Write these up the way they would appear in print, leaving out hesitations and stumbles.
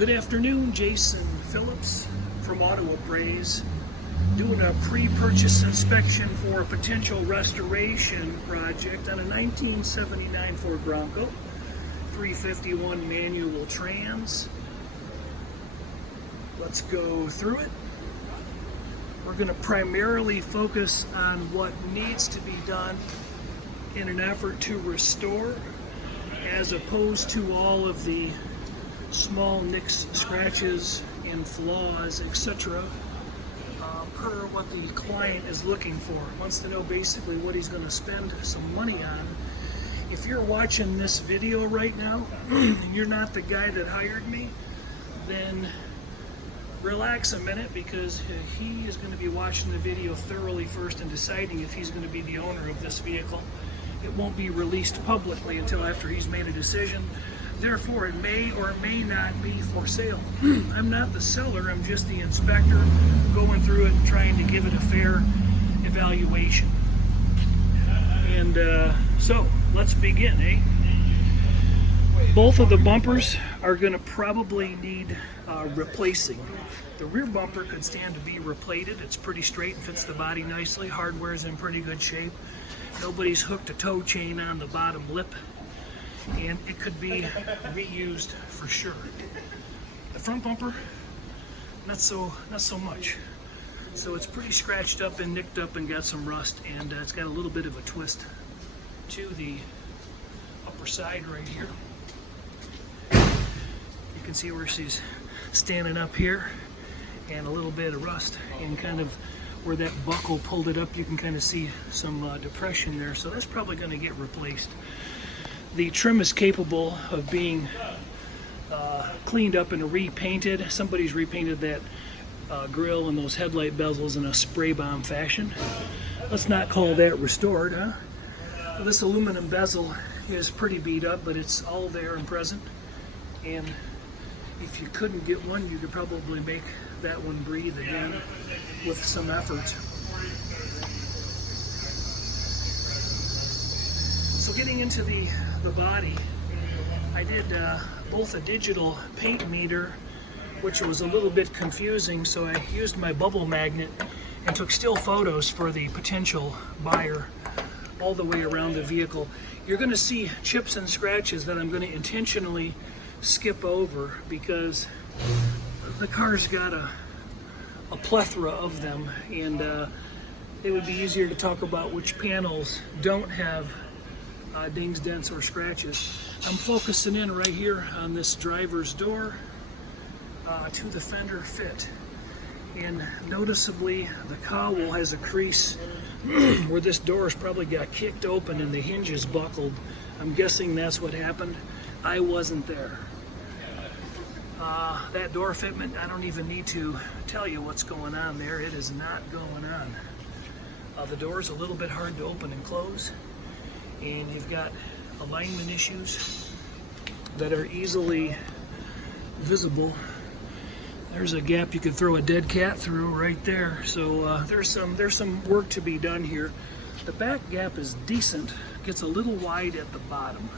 Good afternoon, Jason Phillips from Auto Appraise, doing a pre-purchase inspection for a potential restoration project on a 1979 Ford Bronco, 351 manual trans. Let's go through it. We're going to primarily focus on what needs to be done in an effort to restore, as opposed to all of the small nicks, scratches, and flaws, etc. Per what the client is looking for. Wants to know basically what he's going to spend some money on. If you're watching this video right now and you're not the guy that hired me, then relax a minute, because he is going to be watching the video thoroughly first and deciding if he's going to be the owner of this vehicle. It won't be released publicly until after he's made a decision. Therefore, it may or may not be for sale. I'm not the seller, I'm just the inspector going through it and trying to give it a fair evaluation. And so, let's begin, eh? Both of the bumpers are going to probably need replacing. The rear bumper could stand to be replated. It's pretty straight and fits the body nicely. Hardware is in pretty good shape. Nobody's hooked a tow chain on the bottom lip, and it could be reused for sure. The front bumper, not so much. So it's pretty scratched up and nicked up and got some rust, and it's got a little bit of a twist to the upper side right here. You can see where she's standing up here, and a little bit of rust, and kind of where that buckle pulled it up, you can kind of see some depression there. So that's probably going to get replaced. The trim is capable of being cleaned up and repainted. Somebody's repainted that grill and those headlight bezels in a spray bomb fashion. Let's not call that restored, huh? Well, this aluminum bezel is pretty beat up, but it's all there and present. And if you couldn't get one, you could probably make that one breathe again with some effort. So getting into the body, I did both a digital paint meter, which was a little bit confusing, so I used my bubble magnet and took still photos for the potential buyer all the way around the vehicle. You're going to see chips and scratches that I'm going to intentionally skip over, because the car's got a plethora of them, and it would be easier to talk about which panels don't have dings, dents, or scratches. I'm focusing in right here on this driver's door to the fender fit, and noticeably the cowl has a crease where this door's probably got kicked open and the hinges buckled. I'm guessing that's what happened. I wasn't there. That door fitment, I don't even need to tell you what's going on there. It is not going on. The door is a little bit hard to open and close, and you've got alignment issues that are easily visible. There's a gap you could throw a dead cat through right there. So there's some work to be done here. The back gap is decent. Gets a little wide at the bottom.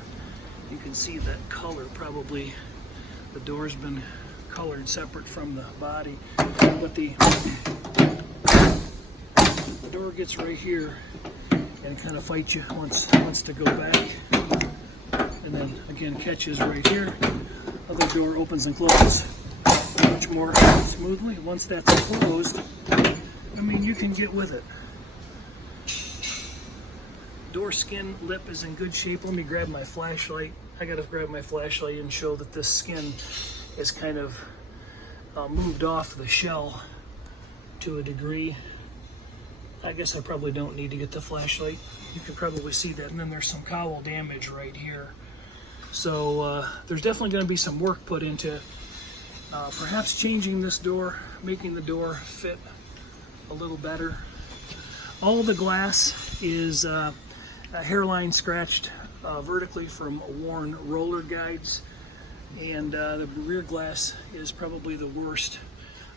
You can see that color probably. The door's been colored separate from the body, but the door gets right here and kind of fights you, wants to go back, and then again catches right here. Other door opens and closes much more smoothly. Once that's closed, I mean, you can get with it. Door skin lip is in good shape. Let me grab my flashlight. I gotta grab my flashlight and show that this skin is kind of moved off the shell to a degree. I guess I probably don't need to get the flashlight. You can probably see that. And then there's some cowl damage right here. So there's definitely going to be some work put into perhaps changing this door, making the door fit a little better. All the glass is a hairline scratched vertically from worn roller guides, and the rear glass is probably the worst.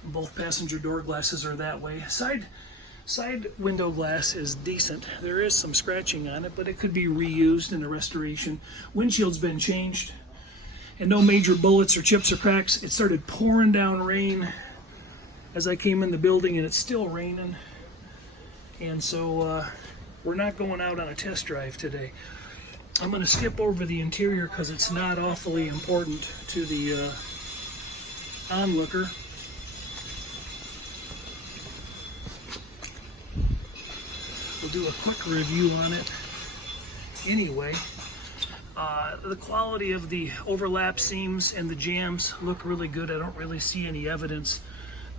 Both passenger door glasses are that way. Side window glass is decent. There is some scratching on it, but it could be reused in a restoration. Windshield's been changed. and no major bullets or chips or cracks. It started pouring down rain as I came in the building, and it's still raining. And so we're not going out on a test drive today. I'm going to skip over the interior because it's not awfully important to the onlooker. We'll do a quick review on it anyway. The quality of the overlap seams and the jambs look really good. I don't really see any evidence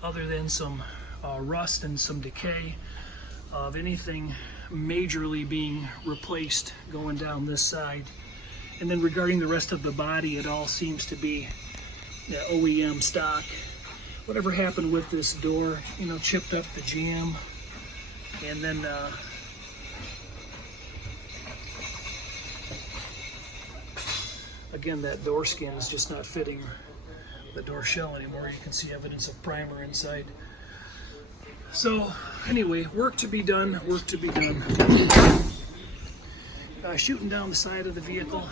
other than some rust and some decay of anything majorly being replaced going down this side. And then regarding the rest of the body, it all seems to be OEM stock. Whatever happened with this door, chipped up the jamb, and then again, that door skin is just not fitting the door shell anymore. You can see evidence of primer inside. So anyway, work to be done, work to be done. Shooting down the side of the vehicle,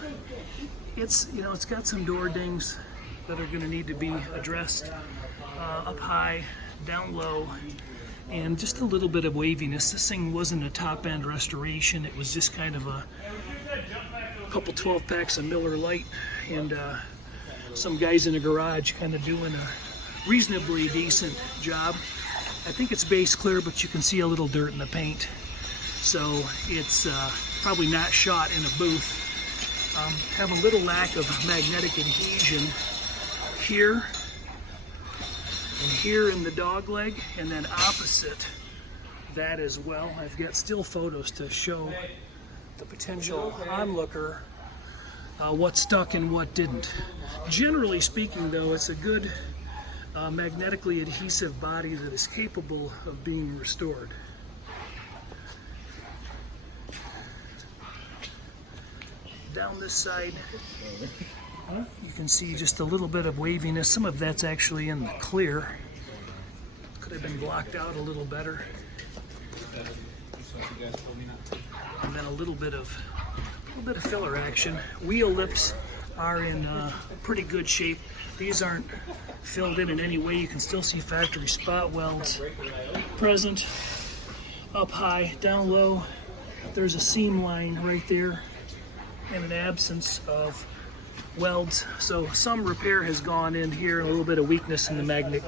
it's got some door dings that are going to need to be addressed, up high, down low, and just a little bit of waviness. This thing wasn't a top end restoration. It was just kind of a couple 12 packs of Miller Lite and some guys in a garage kind of doing a reasonably decent job. I think it's base clear, but you can see a little dirt in the paint. So it's probably not shot in a booth. Have a little lack of magnetic adhesion here and here in the dog leg, and then opposite that as well. I've got still photos to show the potential onlooker what stuck and what didn't. Generally speaking, though, it's a good magnetically adhesive body that is capable of being restored. Down this side, you can see just a little bit of waviness. Some of that's actually in the clear. Could have been blocked out a little better. And then a little bit of filler action. Wheel lips are in pretty good shape. These aren't filled in any way. You can still see factory spot welds present. Up high, down low, there's a seam line right there and an absence of welds. So some repair has gone in here, a little bit of weakness in the magnet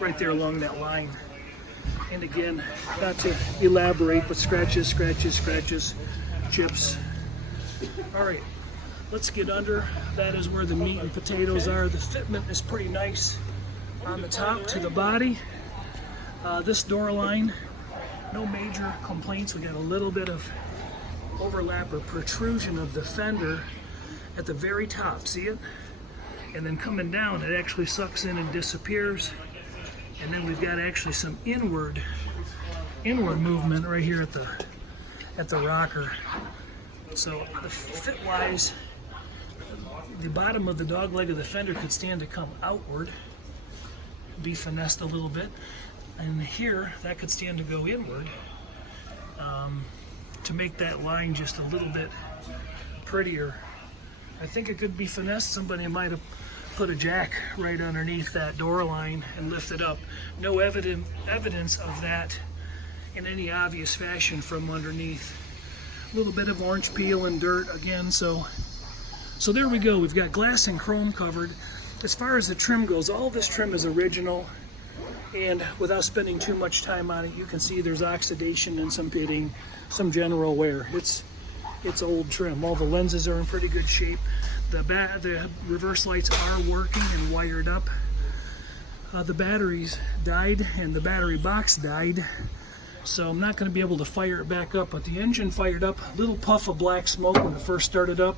right there along that line. And again, not to elaborate, but scratches, scratches, scratches, chips. All right, let's get under. That is where the meat and potatoes are. The fitment is pretty nice on the top to the body. This door line, no major complaints. We got a little bit of overlap or protrusion of the fender at the very top. See it? And then coming down, it actually sucks in and disappears. And then we've got actually some inward movement right here at the rocker. So the fit-wise, the bottom of the dog leg of the fender could stand to come outward, be finessed a little bit, and here that could stand to go inward to make that line just a little bit prettier. I think it could be finessed. Somebody might have put a jack right underneath that door line and lift it up. No evidence of that in any obvious fashion from underneath. A little bit of orange peel and dirt again, so there we go. We've got glass and chrome covered. As far as the trim goes, all this trim is original, and without spending too much time on it, you can see there's oxidation and some pitting, some general wear. It's old trim. All the lenses are in pretty good shape. The reverse lights are working and wired up. The batteries died and the battery box died, so I'm not going to be able to fire it back up, but the engine fired up. A little puff of black smoke when it first started up,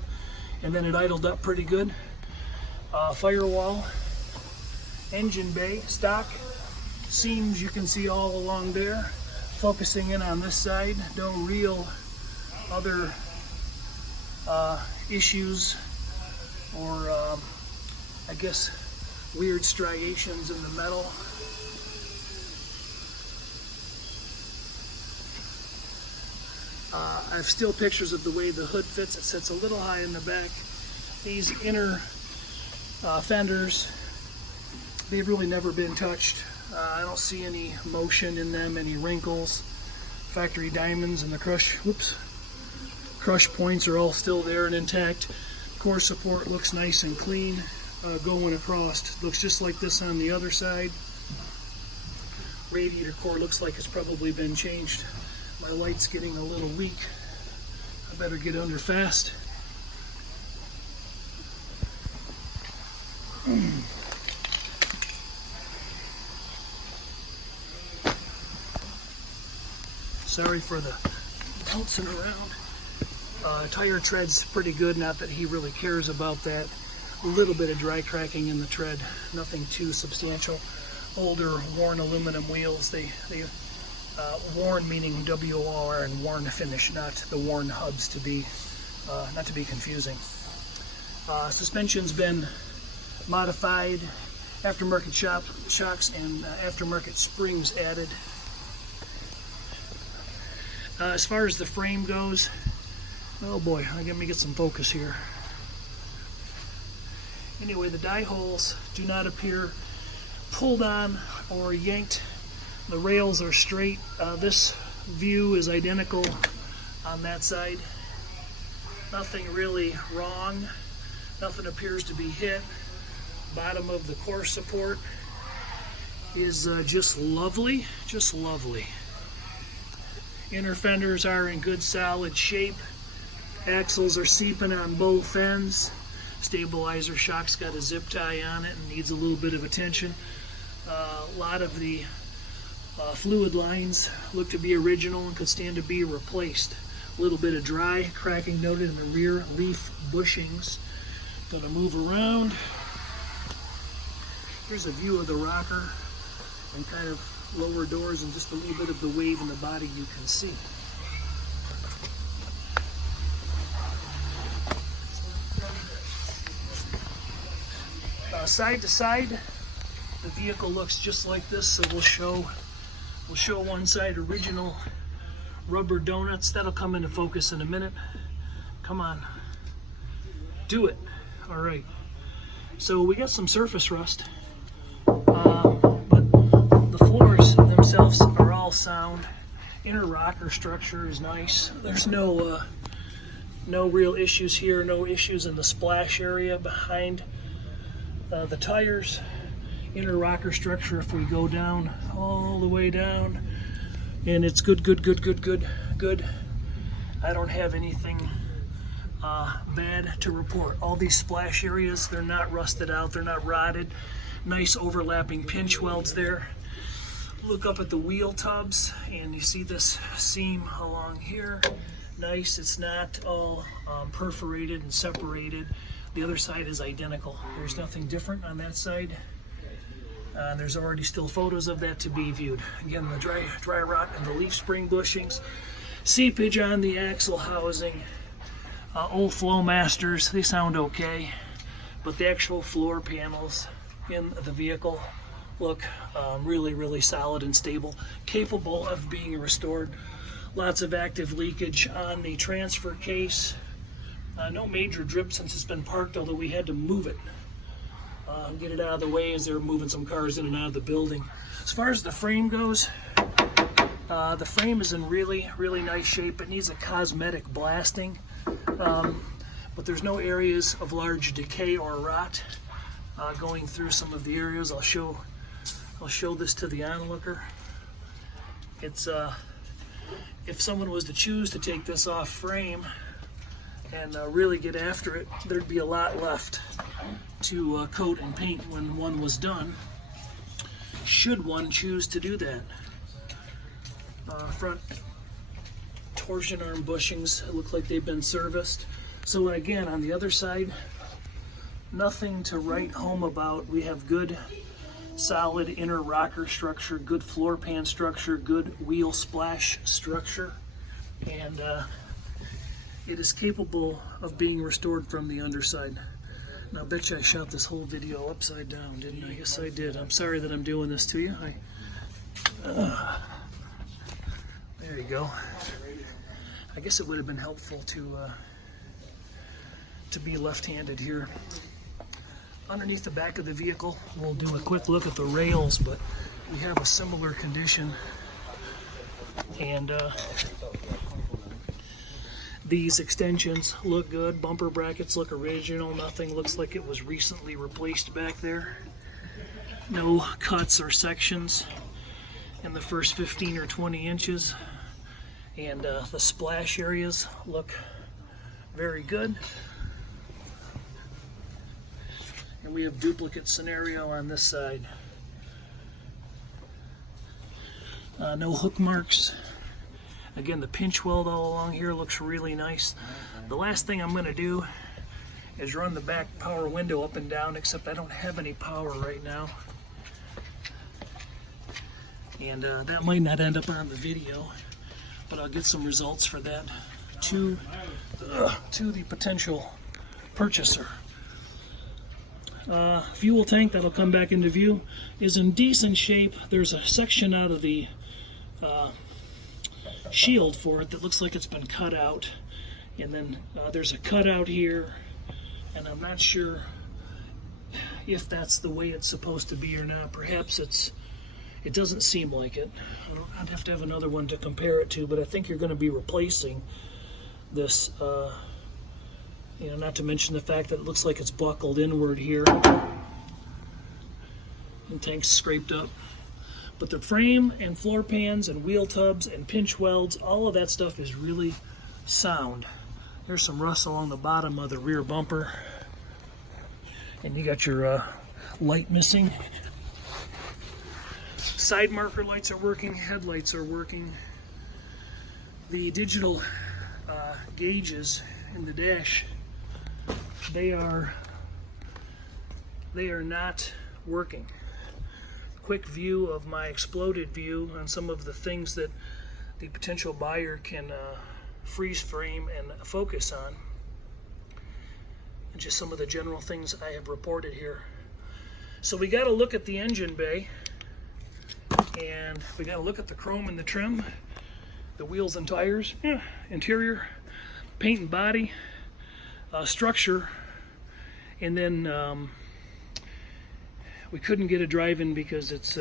and then it idled up pretty good. Firewall, engine bay, stock, seams you can see all along there. Focusing in on this side, no real other issues or I guess weird striations in the metal. I have still pictures of the way the hood fits. It sits a little high in the back. These inner Fenders, they've really never been touched. I don't see any motion in them, any wrinkles. Factory diamonds and the crush points are all still there and intact. Core support looks nice and clean going across. Looks just like this on the other side. Radiator core looks like it's probably been changed. My light's getting a little weak. I better get under fast. Sorry for the bouncing around. Tire tread's pretty good, not that he really cares about that. A little bit of dry cracking in the tread, nothing too substantial. Older worn aluminum wheels, they worn meaning W-O-R and worn finish, not the worn hubs, to be not to be confusing. Suspension's been modified, aftermarket shocks and aftermarket springs added. As far as the frame goes, oh boy, let me get some focus here. Anyway, the die holes do not appear pulled on or yanked. The rails are straight. This view is identical on that side. Nothing really wrong. Nothing appears to be hit. Bottom of the core support is just lovely, just lovely. Inner fenders are in good solid shape. Axles are seeping on both ends. Stabilizer shock's got a zip tie on it and needs a little bit of attention. A lot of the fluid lines look to be original and could stand to be replaced. A little bit of dry cracking noted in the rear leaf bushings. Gonna move around. Here's a view of the rocker and kind of lower doors and just a little bit of the wave in the body you can see. Side to side, the vehicle looks just like this, so we'll show one side original rubber donuts. That'll come into focus in a minute. Come on, do it. All right, so we got some surface rust, but the floors themselves are all sound. Inner rocker structure is nice. There's no real issues here, no issues in the splash area behind the tires. Inner rocker structure, if we go down all the way down, and it's good. I don't have anything bad to report. All these splash areas, they're not rusted out, they're not rotted. Nice overlapping pinch welds there. Look up at the wheel tubs and you see this seam along here. Nice, it's not all perforated and separated. The other side is identical. There's nothing different on that side. There's already still photos of that to be viewed. Again, the dry rot and the leaf spring bushings. Seepage on the axle housing. Old Flowmasters, they sound okay. But the actual floor panels in the vehicle look really solid and stable. Capable of being restored. Lots of active leakage on the transfer case. No major drip since it's been parked, although we had to move it. Get it out of the way as they were moving some cars in and out of the building. As far as the frame goes, the frame is in really nice shape. It needs a cosmetic blasting, but there's no areas of large decay or rot going through some of the areas. I'll show this to the onlooker. It's if someone was to choose to take this off frame and really get after it, there'd be a lot left to coat and paint when one was done, should one choose to do that. Front torsion arm bushings look like they've been serviced. So again, on the other side, nothing to write home about. We have good solid inner rocker structure, good floor pan structure, good wheel splash structure, and it is capable of being restored from the underside. Now, I bet you I shot this whole video upside down, didn't I? Yes, I did. I'm sorry that I'm doing this to you. There you go. I guess it would have been helpful to be left-handed here. Underneath the back of the vehicle, we'll do a quick look at the rails, but we have a similar condition. And these extensions look good. Bumper brackets look original. Nothing looks like it was recently replaced back there. No cuts or sections in the first 15 or 20 inches. And the splash areas look very good. And we have duplicate scenario on this side. No hook marks. Again, the pinch weld all along here looks really nice. The last thing I'm going to do is run the back power window up and down, except I don't have any power right now. And that might not end up on the video, but I'll get some results for that to the potential purchaser. Fuel tank that'll come back into view is in decent shape. There's a section out of the shield for it that looks like it's been cut out, and then there's a cutout here, and I'm not sure if that's the way it's supposed to be or not. Perhaps it doesn't seem like it. I'd have to have another one to compare it to, but I think you're going to be replacing this, not to mention the fact that it looks like it's buckled inward here and tank's scraped up. But the frame and floor pans and wheel tubs and pinch welds, all of that stuff is really sound. There's some rust along the bottom of the rear bumper. And you got your light missing. Side marker lights are working, headlights are working. The digital gauges in the dash, they are not working. Quick view of my exploded view on some of the things that the potential buyer can freeze frame and focus on, and just some of the general things I have reported here. So we got to look at the engine bay, and we got to look at the chrome and the trim, the wheels and tires, interior, paint and body, structure, and then we couldn't get a drive-in because it's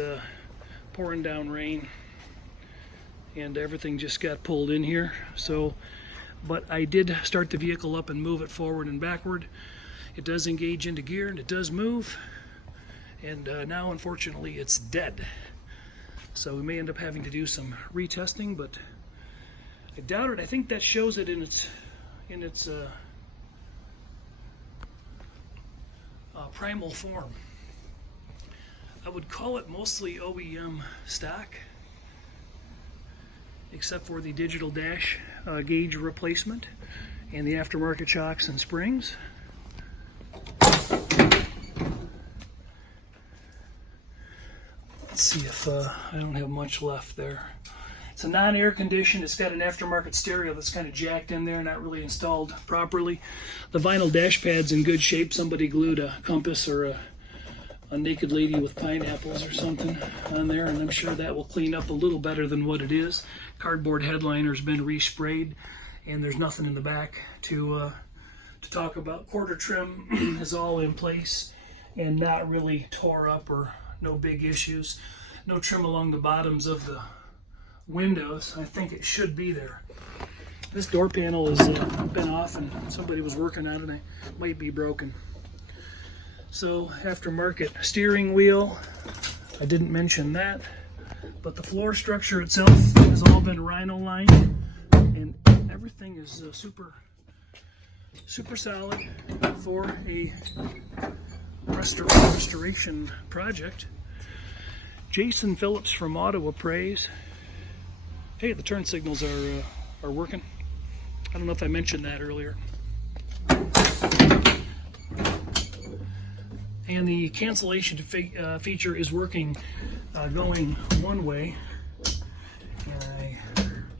pouring down rain and everything just got pulled in here. So, but I did start the vehicle up and move it forward and backward. It does engage into gear and it does move. And now, unfortunately, it's dead. So we may end up having to do some retesting, but I doubt it. I think that shows it in its primal form. I would call it mostly OEM stock, except for the digital dash gauge replacement and the aftermarket shocks and springs. Let's see if I don't have much left there. It's a non-air conditioned. It's got an aftermarket stereo that's kind of jacked in there, not really installed properly. The vinyl dash pad's in good shape. Somebody glued a compass or a naked lady with pineapples or something on there, and I'm sure that will clean up a little better than what it is. Cardboard headliner's been resprayed, and there's nothing in the back to talk about. Quarter trim is all in place and not really tore up, or no big issues. No trim along the bottoms of the windows. I think it should be there. This door panel has been off and somebody was working on it, and it might be broken. So, aftermarket steering wheel, I didn't mention that, but the floor structure itself has all been rhino lined, and everything is super solid for a restoration project. Jason Phillips from Auto Appraise. Hey, the turn signals are working. I don't know if I mentioned that earlier. And the cancellation feature is working, going one way.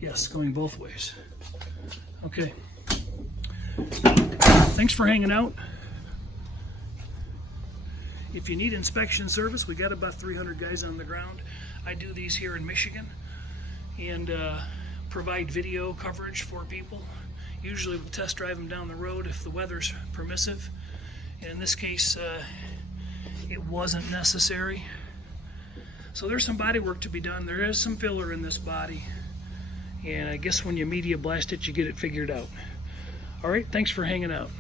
Yes, going both ways. Okay. Thanks for hanging out. If you need inspection service, we got about 300 guys on the ground. I do these here in Michigan and provide video coverage for people. Usually we'll test drive them down the road if the weather's permissive. And in this case, it wasn't necessary. So there's some body work to be done. There is some filler in this body. And I guess when you media blast it, you get it figured out. All right, thanks for hanging out.